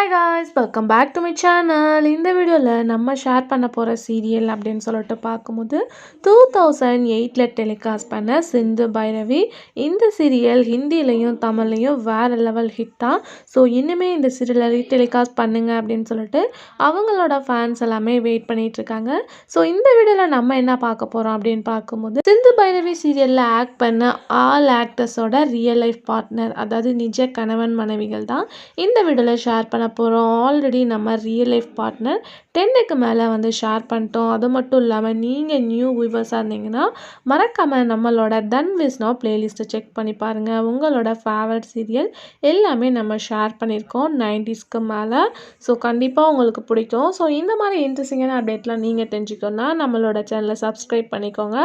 Hi guys welcome back to my channel. இந்த வீடியோவில் நம்ம ஷேர் பண்ண போகிற சீரியல் அப்படின்னு சொல்லிட்டு பார்க்கும்போது 2008 டெலிகாஸ்ட் பண்ண சிந்து பைரவி. இந்த சீரியல் ஹிந்திலையும் தமிழ்லையும் வேறு லெவல் ஹிட் தான். ஸோ இன்னுமே இந்த சீரியலை ரீடெலிகாஸ்ட் பண்ணுங்க அப்படின்னு சொல்லிட்டு அவங்களோட ஃபேன்ஸ் எல்லாமே வெயிட் பண்ணிகிட்ருக்காங்க. ஸோ இந்த வீடியோவில் நம்ம என்ன பார்க்க போகிறோம் அப்படின்னு பார்க்கும்போது சிந்து பைரவி சீரியலில் ஆக்ட் பண்ண ஆல் ஆக்டர்ஸோட ரியல் லைஃப் பார்ட்னர், அதாவது நிஜ கணவன் மனைவிகள் தான் இந்த வீடியோவில் ஷேர் பண்ண போகிறோம். ஆல்ரெடி நம்ம ரியல் லைஃப் பார்ட்னர் 10க்கு மேலே ஷேர் பண்ணிட்டோம். அது மட்டும் இல்லாமல் நீங்கள் நியூ வியூவர்ஸாக இருந்தீங்கன்னா மறக்காமல் நம்மளோட தன் விஸ்னோ பிளேலிஸ்ட்டை செக் பண்ணி பாருங்கள். உங்களோட ஃபேவரட் சீரியல் எல்லாமே நம்ம ஷேர் பண்ணியிருக்கோம் 90ஸ்க்கு மேலே. ஸோ கண்டிப்பாக உங்களுக்கு பிடிக்கும். ஸோ இந்த மாதிரி இன்ட்ரெஸ்டிங்கான அப்டேட்லாம் நீங்கள் தெரிஞ்சுக்கணுன்னா நம்மளோட சேனலை சப்ஸ்கிரைப் பண்ணிக்கோங்க.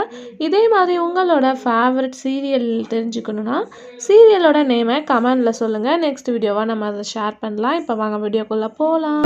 இதே மாதிரி உங்களோட ஃபேவரட் சீரியல் தெரிஞ்சுக்கணுன்னா சீரியலோட நேமை கமெண்டில் சொல்லுங்கள். நெக்ஸ்ட் வீடியோவாக நம்ம அதை ஷேர் பண்ணலாம். இப்போ வாங்க வீடியோக்குள்ளே போகலாம்.